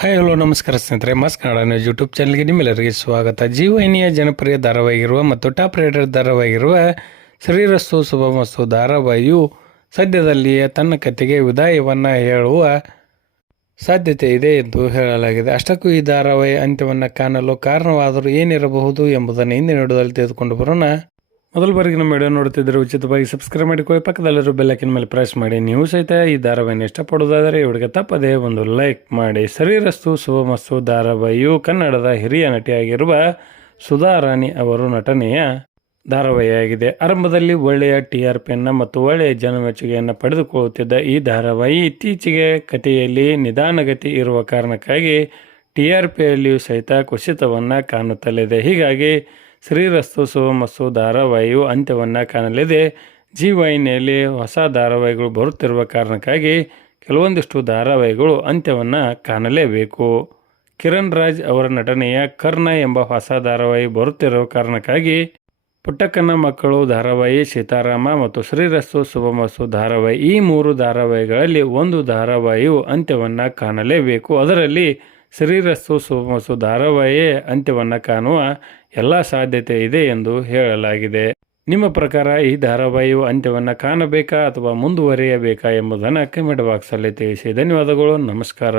Hi, hello, ನಮಸ್ಕಾರ ಸ್ನೇಹಿತರೆ. ಮಸ್ ಕನ್ನಡ ನ್ಯೂಸ್ ಯೂಟ್ಯೂಬ್ ಚಾನಲ್ಗೆ ನಿಮ್ಮೆಲ್ಲರಿಗೆ ಸ್ವಾಗತ. ಜೀವಹಿನಿಯ ಜನಪ್ರಿಯ ಧಾರಾವಾಹಿರುವ ಮತ್ತು ಟಾಪ್ ರೇಟರ್ ಧಾರಾವಾಹಿಗಿರುವ ಶ್ರೀರಸ್ತು ಶುಭಮಸ್ತು ಧಾರಾವಾಹಿಯು ಸದ್ಯದಲ್ಲಿಯೇ ತನ್ನ ಕತೆಗೆ ವಿದಾಯವನ್ನು ಹೇಳುವ ಸಾಧ್ಯತೆ ಇದೆ ಎಂದು ಹೇಳಲಾಗಿದೆ. ಅಷ್ಟಕ್ಕೂ ಈ ಧಾರಾವಾಹಿ ಅಂತ್ಯವನ್ನು ಕಾಣಲು ಕಾರಣವಾದರೂ ಏನಿರಬಹುದು ಎಂಬುದನ್ನು ಹಿಂದಿನ ಹಿಡಿದಲ್ಲಿ ತೆಗೆದುಕೊಂಡು ಬರೋಣ. ಮೊದಲ ಬಾರಿಗೆ ನಮ್ಮ ವಿಡಿಯೋ ನೋಡುತ್ತಿದ್ದರೆ ಉಚಿತವಾಗಿ ಸಬ್ಸ್ಕ್ರೈಬ್ ಮಾಡಿಕೊಳ್ಳಿ ಪಕ್ಕದಲ್ಲಿರೋ ಬೆಲ್ಲಕ್ಕಿನ ಮೇಲೆ ಪ್ರೆಸ್ ಮಾಡಿ, ನೀವು ಸಹಿತ ಈ ಧಾರಾವಾಹಿನ ಇಷ್ಟಪಡೋದಾದರೆ ಇವರಿಗೆ ತಪ್ಪದೇ ಒಂದು ಲೈಕ್ ಮಾಡಿ. ಸರಿರಸ್ತು ಶುಭಮಸ್ತು ಧಾರಾವಾಹಿಯು ಕನ್ನಡದ ಹಿರಿಯ ನಟಿಯಾಗಿರುವ ಸುಧಾರಾಣಿ ಅವರು ನಟನೆಯ ಧಾರಾವಾಹಿಯಾಗಿದೆ. ಆರಂಭದಲ್ಲಿ ಒಳ್ಳೆಯ ಟಿ ಆರ್ ಪಿಯನ್ನು ಮತ್ತು ಒಳ್ಳೆಯ ಜನಮೆಚ್ಚುಗೆಯನ್ನು ಪಡೆದುಕೊಳ್ಳುತ್ತಿದ್ದ ಈ ಧಾರಾವಾಹಿ ಇತ್ತೀಚೆಗೆ ಕಥೆಯಲ್ಲಿ ನಿಧಾನಗತಿ ಇರುವ ಕಾರಣಕ್ಕಾಗಿ ಟಿ ಆರ್ ಪಿಯಲ್ಲಿಯೂ ಸಹಿತ ಕುಸಿತವನ್ನು ಕಾಣುತ್ತಲಿದೆ. ಹೀಗಾಗಿ ಶ್ರೀರಸ್ತು ಸೋಮಸ್ಸು ಧಾರಾವಾಹಿಯು ಅಂತ್ಯವನ್ನು ಕಾಣಲಿದೆ. ಜಿ ವಾಹಿನಿಯಲ್ಲಿ ಹೊಸ ಧಾರಾವಾಹಿಗಳು ಬರುತ್ತಿರುವ ಕಾರಣಕ್ಕಾಗಿ ಕೆಲವೊಂದಿಷ್ಟು ಧಾರಾವಾಹಿಗಳು ಅಂತ್ಯವನ್ನು ಕಾಣಲೇಬೇಕು. ಕಿರಣ್ ರಾಜ್ ಅವರ ನಟನೆಯ ಕರ್ಣ ಎಂಬ ಹೊಸ ಧಾರಾವಾಹಿ ಬರುತ್ತಿರುವ ಕಾರಣಕ್ಕಾಗಿ ಪುಟ್ಟಕ್ಕನ ಮಕ್ಕಳು ಧಾರಾವಾಹಿ, ಸೀತಾರಾಮ ಮತ್ತು ಶ್ರೀರಸ್ತು ಸುಭಮಸ್ಸು ಧಾರಾವಾಹಿ ಈ ಮೂರು ಧಾರಾವಾಹಿಗಳಲ್ಲಿ ಒಂದು ಧಾರಾವಾಹಿಯು ಅಂತ್ಯವನ್ನು ಕಾಣಲೇಬೇಕು. ಅದರಲ್ಲಿ ಶ್ರೀರಸ್ತು ಸೋಮಸು ಧಾರಾವಾಹಿಯೇ ಅಂತ್ಯವನ್ನು ಕಾಣುವ ಎಲ್ಲ ಸಾಧ್ಯತೆ ಇದೆ ಎಂದು ಹೇಳಲಾಗಿದೆ. ನಿಮ್ಮ ಪ್ರಕಾರ ಈ ಧಾರಾವಾಹಿಯು ಅಂತ್ಯವನ್ನು ಕಾಣಬೇಕಾ ಅಥವಾ ಮುಂದುವರಿಯಬೇಕಾ ಎಂಬುದನ್ನು ಕಮೆಂಟ್ ಬಾಕ್ಸಲ್ಲಿ ತಿಳಿಸಿ. ಧನ್ಯವಾದಗಳು, ನಮಸ್ಕಾರ.